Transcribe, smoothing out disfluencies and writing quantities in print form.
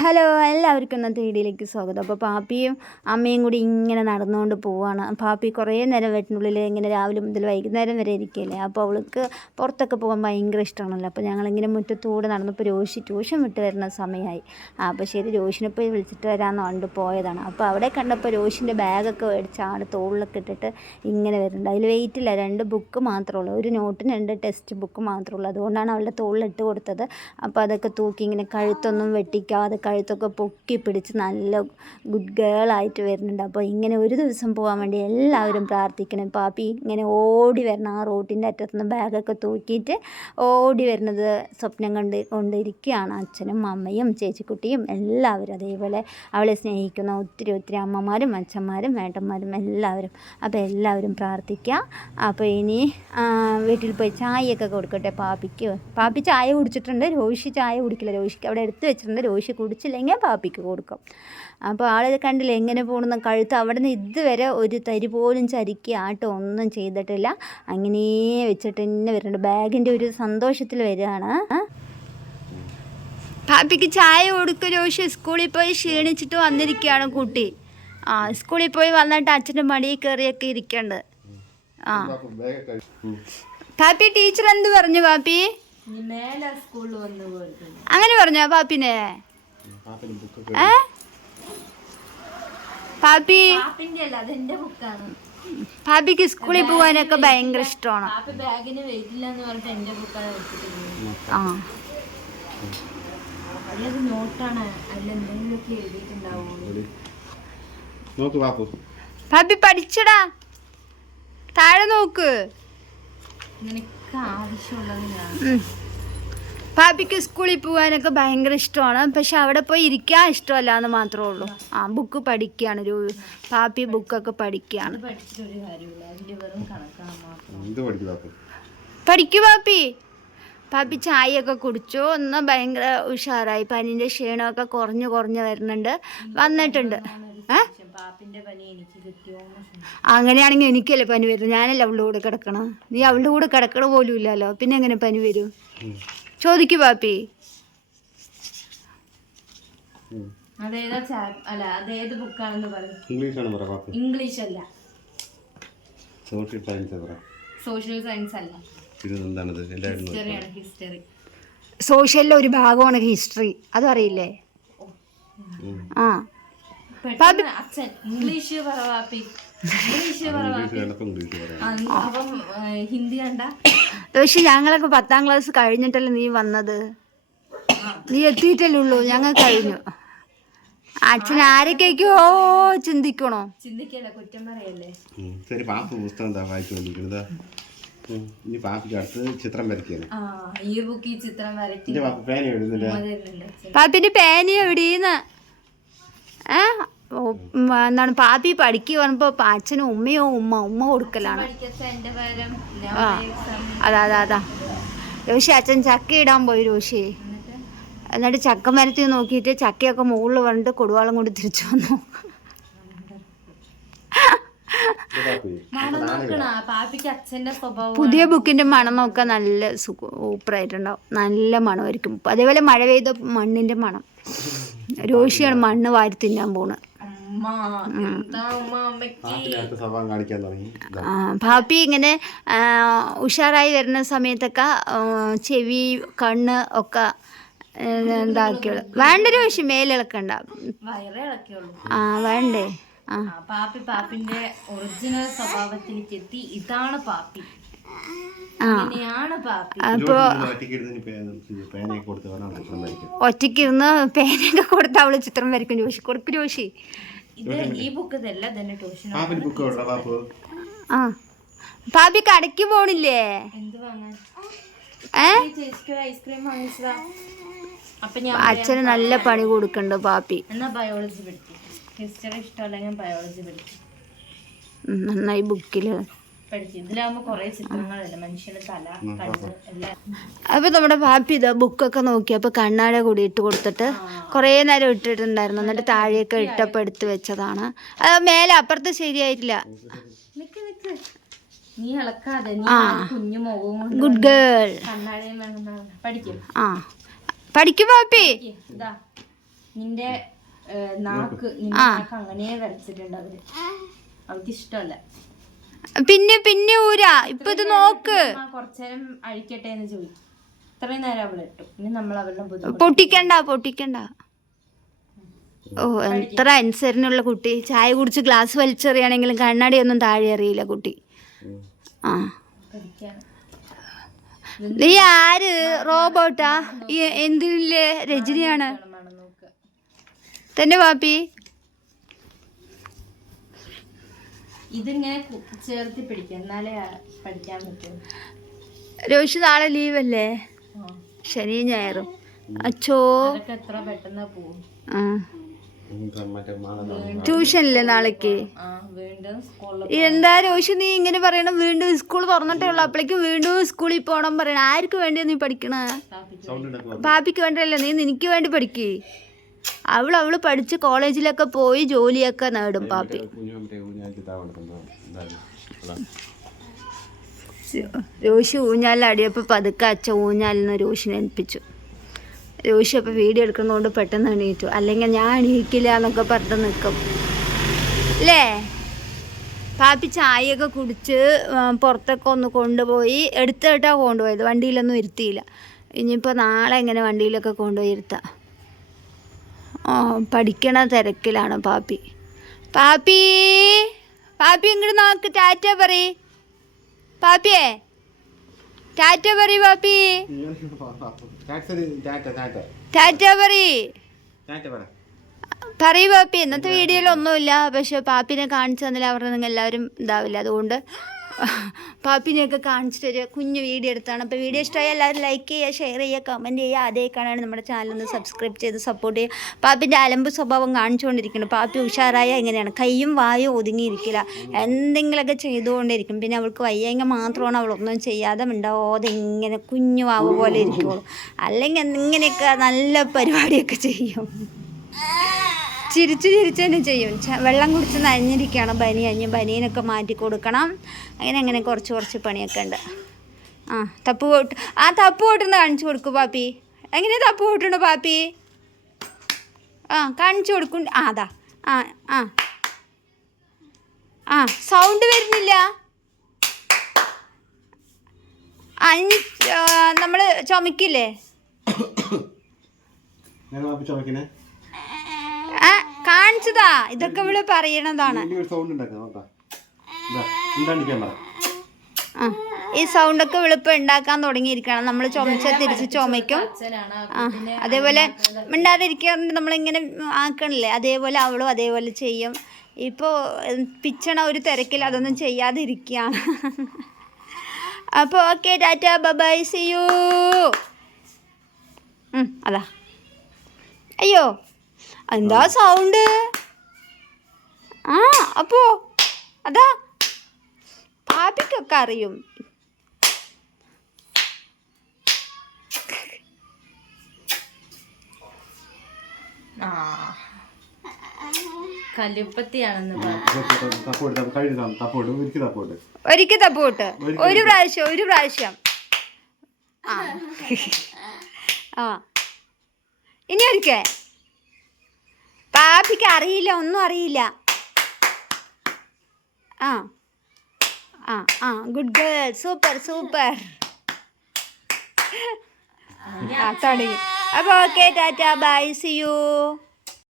Hello, എല്ലാവർക്കും ഇന്നത്തെ വീഡിയോയിലേക്ക് സ്വാഗതം. അപ്പോൾ പാപ്പിയും അമ്മയും കൂടി ഇങ്ങനെ നടന്നുകൊണ്ട് പോവുകയാണ്. പാപ്പി കുറേ നേരം വീട്ടിനുള്ളിൽ ഇങ്ങനെ രാവിലെ മുതൽ വൈകുന്നേരം വരെ ഇരിക്കുകയല്ലേ. അപ്പോൾ അവൾക്ക് പുറത്തൊക്കെ പോകാൻ ഭയങ്കര ഇഷ്ടമാണല്ലോ. അപ്പോൾ ഞങ്ങളിങ്ങനെ മുറ്റത്തൂടെ നടന്നപ്പോൾ രോഷി ട്യൂഷൻ വിട്ട് വരുന്ന സമയമായി. അപ്പോൾ ശരി, രോഷിനെ പോയി വിളിച്ചിട്ട് വരാമെന്ന് പറഞ്ഞിട്ട് പോയതാണ്. അപ്പോൾ അവിടെ കണ്ടപ്പോൾ രോഷിൻ്റെ ബാഗൊക്കെ മേടിച്ച് ആട് തോളിലൊക്കെ ഇട്ടിട്ട് ഇങ്ങനെ വരുന്നുണ്ട്. അതിൽ വെയിറ്റില്ല, 2 ബുക്ക് മാത്രമേ ഉള്ളൂ, ഒരു നോട്ടിന് 2 ടെക്സ്റ്റ് ബുക്ക് മാത്രമേ ഉള്ളൂ. അതുകൊണ്ടാണ് അവളുടെ തോളിലിട്ട് കൊടുത്തത്. അപ്പോൾ അതൊക്കെ തൂക്കി ഇങ്ങനെ കഴുത്തൊന്നും വെട്ടിക്കാതെ കഴുത്തൊക്കെ പൊക്കി പിടിച്ച് നല്ല ഗുഡ് ഗേളായിട്ട് വരുന്നുണ്ട്. അപ്പോൾ ഇങ്ങനെ ഒരു ദിവസം പോകാൻ വേണ്ടി എല്ലാവരും പ്രാർത്ഥിക്കണം. പാപ്പി ഇങ്ങനെ ഓടി വരണം, ആ റോട്ടിൻ്റെ അറ്റത്തുനിന്ന് ബാഗൊക്കെ തൂക്കിയിട്ട് ഓടി വരുന്നത് സ്വപ്നം കൊണ്ടിരിക്കുകയാണ് അച്ഛനും അമ്മയും ചേച്ചിക്കുട്ടിയും എല്ലാവരും. അതേപോലെ അവളെ സ്നേഹിക്കുന്ന ഒത്തിരി അമ്മമാരും അച്ഛന്മാരും ഏട്ടന്മാരും എല്ലാവരും. അപ്പോൾ എല്ലാവരും പ്രാർത്ഥിക്കുക. അപ്പോൾ ഇനി വീട്ടിൽ പോയി ചായയൊക്കെ കൊടുക്കട്ടെ പാപ്പിക്ക്. പാപ്പി ചായ കുടിച്ചിട്ടുണ്ട്, രോഷി ചായ കുടിക്കില്ല. രോഷിക്ക് അവിടെ എടുത്ത് വെച്ചിട്ടുണ്ട്, രോഷി കുടിച്ചില്ലെങ്കിൽ പാപ്പിക്ക് കൊടുക്കും. അപ്പോൾ ആളെ കണ്ടില്ല എങ്ങനെ പോകണമെന്ന്. കഴുത്ത് അവിടെ നിന്ന് ഇതുവരെ ഒരു തരി പോലും ചരിക്കുക ആട്ടോ ഒന്നും ചെയ്തിട്ടില്ല. അങ്ങനെ വെച്ചിട്ട് തന്നെ വരുന്നുണ്ട്. ബാഗിൻ്റെ ഒരു സന്തോഷത്തിൽ വരികയാണ്. പാപ്പിക്ക് ചായ കൊടുക്കും. രോഷി സ്കൂളിൽ പോയി ക്ഷീണിച്ചിട്ട് വന്നിരിക്കുകയാണ് കുട്ടി. സ്കൂളിൽ പോയി വന്നിട്ട് അച്ഛൻ്റെ മടിയിൽ കയറിയൊക്കെ ഇരിക്കണ്ട്. പാപ്പി ടീച്ചർ എന്ത് പറഞ്ഞു? പാപ്പി അങ്ങനെ പറഞ്ഞോ പാപ്പിനെ? പാപ്പിക്ക് സ്കൂളിൽ പോകാനൊക്കെ ഭയങ്കര ഇഷ്ടമാണ്. പാപ്പി പഠിച്ചടാ, താഴെ നോക്ക്. പാപ്പിക്ക് സ്കൂളിൽ പോകാനൊക്കെ ഭയങ്കര ഇഷ്ടമാണ്. പക്ഷെ അവിടെ പോയി ഇരിക്കാൻ ഇഷ്ടമല്ല എന്ന് മാത്രമേ ഉള്ളൂ. ബുക്ക് പഠിക്കുകയാണ്. പാപ്പി ബുക്കൊക്കെ പഠിക്കുകയാണ്. പഠിക്കൂ പാപ്പി. പാപ്പി ചായയൊക്കെ കുടിച്ചു. ഒന്ന് ഭയങ്കര ഉഷാറായി. പനീൻ്റെ ക്ഷീണമൊക്കെ കുറഞ്ഞു വരുന്നുണ്ട്, വന്നിട്ടുണ്ട്. അങ്ങനെയാണെങ്കിൽ എനിക്കല്ലേ പനി വരും? ഞാനല്ലേ അവളുടെ കൂടെ കിടക്കണം. നീ അവളുടെ കൂടെ കിടക്കണ പോലും ഇല്ലല്ലോ, പിന്നെ എങ്ങനെ പനി വരും? ചോദിക്കൂ പാപ്പി. ഇംഗ്ലീഷ് അല്ല, സോഷ്യൽ സയൻസ് അല്ല, ഹിസ്റ്ററി. സോഷ്യലിലെ ഒരു ഭാഗമാണ് ഹിസ്റ്ററി, അതറിയില്ലേ? ഇംഗ്ലീഷ് ഹിന്ദി കണ്ട. പക്ഷെ ഞങ്ങളൊക്കെ 10ാം ക്ലാസ് കഴിഞ്ഞിട്ടല്ലേ നീ വന്നത്? നീ എത്തിയിട്ടല്ലേ ഉള്ളൂ, ഞങ്ങൾ കഴിഞ്ഞു. അച്ഛൻ ആരൊക്കെയോ ചിന്തിക്കണോ? ചിന്തിക്കല്ല, കുറ്റം പറയല്ലേ. ശരി, പാപ്പ പുസ്തകം വായിച്ചുകൊണ്ടിരിക്കുന്നത്. ചിത്രം വരയ്ക്കുന്നു. ഈ ബുക്ക് ചിത്രം വരയ്ക്കുന്നു. പാപ്പിന്റെ പേന എവിടെയെന്ന് എന്താണ് പാപ്പി പഠിക്കുക പറഞ്ഞപ്പോൾ അച്ഛനും ഉമ്മ കൊടുക്കലാണ്. അതാ രോഷി അച്ഛൻ ചക്ക ഇടാൻ പോയി. രോഷി എന്നിട്ട് ചക്ക മരത്തിൽ നോക്കിയിട്ട് ചക്കയൊക്കെ മുകളിൽ പറഞ്ഞിട്ട് കൊടുവാളം കൊണ്ട് തിരിച്ചു വന്നു. പുതിയ ബുക്കിന്റെ മണം നോക്കാൻ നല്ല സൂപ്പറായിട്ടുണ്ടാവും, നല്ല മണമായിരിക്കും. അതേപോലെ മഴ പെയ്ത മണ്ണിന്റെ മണം. രോഷിയാണ് മണ്ണ് വാരി തിന്നാൻ പോണ്. പാപ്പി ഇങ്ങനെ ഉഷാറായി വരുന്ന സമയത്തൊക്കെ ചെവി കണ്ണ് ഒക്കെ എന്താക്കിയോളൂ. വേണ്ട രോഷി, മേലിളക്കണ്ട. വേണ്ടേ? പാപ്പിന്റെ ഒറിജിനൽ സ്വഭാവത്തിലേക്ക് എത്തി. ഇതാണ് പാപ്പി. അപ്പൊ ഒറ്റയ്ക്കിരുന്ന് പേനയൊക്കെ കൊടുത്ത് അവള് ചിത്രം വരയ്ക്കും. രോഷി കൊടുക്കും. രോഷി ഈ ബുക്ക് പാപ്പി കടയ്ക്ക് പോണില്ലേ? അച്ഛന് നല്ല പണി കൊടുക്കണ്ട് പാപ്പി. ബയോളജി പഠിക്കും. ഹിസ്റ്ററി ഇഷ്ടമല്ലെങ്കിൽ ബയോളജി പഠിക്കും. നന്നായി ബുക്കില് അപ്പൊ നമ്മുടെ പാപ്പി ഇതാ ബുക്കൊക്കെ നോക്കി. അപ്പൊ കണ്ണാട കൂടി ഇട്ട് കൊടുത്തിട്ട് കുറേ നേരം ഇട്ടിട്ടുണ്ടായിരുന്നു. എന്നിട്ട് താഴെയൊക്കെ ഇട്ടപ്പോൾ എടുത്ത് വെച്ചതാണ്. അത് മേലെ അപ്പുറത്ത് ശരിയായിട്ടില്ല. Good girl. പഠിക്കും പാപ്പി. നിന്റെ നാക്ക് അങ്ങനെ വരച്ചിട്ടുണ്ട് അവര്. അവൾക്ക് ഇഷ്ടമല്ല. പിന്നെ ഊരാ. ഇപ്പൊ ഇത് നോക്ക്. കുറച്ചേരം അഴിക്കട്ടെ എന്ന് ചോദിക്കും. ഇത്രയും നേരം അവളെ ഇട്ടു. പിന്നെ നമ്മൾ അവളുടെ പൊട്ടിക്കണ്ട. ഓ എത്ര അനുസരണയുള്ള കുട്ടി. ചായ കുടിച്ച് ഗ്ലാസ് വലിച്ചെറിയാണെങ്കിലും കണ്ണാടി ഒന്നും താഴെ അറിയില്ല കുട്ടി. ആ നീ ആര് റോബോട്ടാ? എന്തില്ലേ രജനിയാണ് തന്നെ പാപ്പി? ഇതിങ്ങനെ ചേർത്തി പിടിക്കാം, എന്നാലേ പഠിക്കാൻ പറ്റും. രോഷി നാളെ ലീവല്ലേ? ശനി ഞായറും. അച്ചോ എത്ര പെട്ടെന്ന് പോവും. ട്യൂഷനില്ലേ നാളേക്ക്? എന്താ രോഷി നീ ഇങ്ങനെ പറയണം? വീണ്ടും സ്കൂൾ തുറന്നിട്ടേ ഉള്ളു, അപ്പോഴേക്കും വീണ്ടും സ്കൂളിൽ പോകണം പറയണം. ആർക്ക് വേണ്ടിയാ നീ പഠിക്കണ? പാപ്പിക്ക് വേണ്ടിയല്ലേ, നീ നിനക്ക് വേണ്ടി പഠിക്കേ. അവള് പഠിച്ച് കോളേജിലൊക്കെ പോയി ജോലിയൊക്കെ നേടും പാപ്പി. രോഷി ഊഞ്ഞാലിലടിയപ്പോൾ പതുക്കെ അച്ഛ ഊഞ്ഞാലിൽ നിന്ന് രോഷിനെ ഏൽപ്പിച്ചു. രോഷി അപ്പോൾ വീഡിയോ എടുക്കുന്നതുകൊണ്ട് പെട്ടെന്ന് എണീറ്റു. അല്ലെങ്കിൽ ഞാൻ എണീക്കില്ല എന്നൊക്കെ പറഞ്ഞിട്ട് നിൽക്കും അല്ലേ? പാപ്പി ചായയൊക്കെ കുടിച്ച് പുറത്തൊക്കെ ഒന്ന് കൊണ്ടുപോയി എടുത്തിട്ടാണ് കൊണ്ടുപോയത്. വണ്ടിയിലൊന്നും ഇരുത്തിയില്ല. ഇനിയിപ്പോൾ നാളെ എങ്ങനെ വണ്ടിയിലൊക്കെ കൊണ്ടുപോയി ഇരുത്താം. പഠിക്കണ തിരക്കിലാണ് പാപ്പി. പാപ്പി ഇങ്ങോട്ട് നോക്ക്. ടാറ്റ പറയ് പാപ്പിയേ. ടാറ്റ പറയ് പാപ്പി. ടാറ്റ പറയ് പാപ്പി. ഇന്നത്തെ വീഡിയോയിലൊന്നുമില്ല, പക്ഷെ പാപ്പിനെ കാണിച്ചു തന്നില്ല അവരുടെ നിങ്ങൾ എല്ലാവരും ഇതാവില്ല. അതുകൊണ്ട് പാപ്പിനെയൊക്കെ കാണിച്ചിട്ടൊരു കുഞ്ഞു വീഡിയോ എടുത്താണ്. അപ്പോൾ വീഡിയോ ഇഷ്ടമായി എല്ലാവരും ലൈക്ക് ചെയ്യുക, ഷെയർ ചെയ്യുക, കമൻറ്റ് ചെയ്യുക. അതേ കാണാൻ നമ്മുടെ ചാനലൊന്ന് സബ്സ്ക്രൈബ് ചെയ്ത് സപ്പോർട്ട് ചെയ്യുക. പാപ്പിൻ്റെ അലമ്പ് സ്വഭാവം കാണിച്ചുകൊണ്ടിരിക്കുന്നു. പാപ്പി ഉഷാറായ എങ്ങനെയാണ്? കൈയും വായും ഒതുങ്ങിയിരിക്കില്ല, എന്തെങ്കിലുമൊക്കെ ചെയ്തുകൊണ്ടിരിക്കും. പിന്നെ അവൾക്ക് വയ്യെങ്കിൽ മാത്രമാണ് അവളൊന്നും ചെയ്യാതെ ഉണ്ടാവാതെ ഇങ്ങനെ കുഞ്ഞു വാവ് പോലെ ഇരിക്കുള്ളൂ. അല്ലെങ്കിൽ ഇങ്ങനെയൊക്കെ നല്ല പരിപാടിയൊക്കെ ചെയ്യും. ചിരിച്ച് തന്നെ ചെയ്യും. വെള്ളം കുടിച്ച് നനഞ്ഞിരിക്കുകയാണ്. ബനിയനൊക്കെ മാറ്റി കൊടുക്കണം. അങ്ങനെ കുറച്ച് പണിയൊക്കെ ഉണ്ട്. തപ്പ് പൊട്ടുന്ന കാണിച്ചു കൊടുക്കും പാപ്പി. എങ്ങനെയാ തപ്പ് പൊട്ടണു പാപ്പി? കാണിച്ചു കൊടുക്കും. അതാ സൗണ്ട് വരുന്നില്ല. ഇനി നമ്മൾ ചുമക്കില്ലേ? കാണിച്ചതാ. ഇതൊക്കെ ഇവിടെ പറയണതാണ്. ഈ സൗണ്ടൊക്കെ വെളുപ്പം ഉണ്ടാക്കാൻ തുടങ്ങിയിരിക്കണം. നമ്മൾ ചുമച്ചാൽ തിരിച്ച് ചുമയ്ക്കും. അതേപോലെ മിണ്ടാതിരിക്കാറുണ്ട്. നമ്മളിങ്ങനെ ആക്കണില്ലേ, അതേപോലെ അവളും അതേപോലെ ചെയ്യും. ഇപ്പോൾ പിച്ചണ ഒരു തിരക്കിൽ അതൊന്നും ചെയ്യാതിരിക്കുകയാണ്. അപ്പോൾ okay, tata, bye, see you. അതാ അയ്യോ എന്താ സൗണ്ട്? അപ്പോ അതാ പാപ്പിക്കൊക്കെ അറിയും. കല്ലുപ്പത്തിയാണെന്ന് ഒരിക്കൽ തപ്പോട്ട് ഒരു പ്രാവശ്യം. ഇനി ഒരിക്കൽ. പാപ്പിക്ക് അറിയില്ല, ഒന്നും അറിയില്ല. ഗുഡ് ഗേൾ, സൂപ്പർ തുടങ്ങി. അപ്പോൾ okay, tata, bye, see U.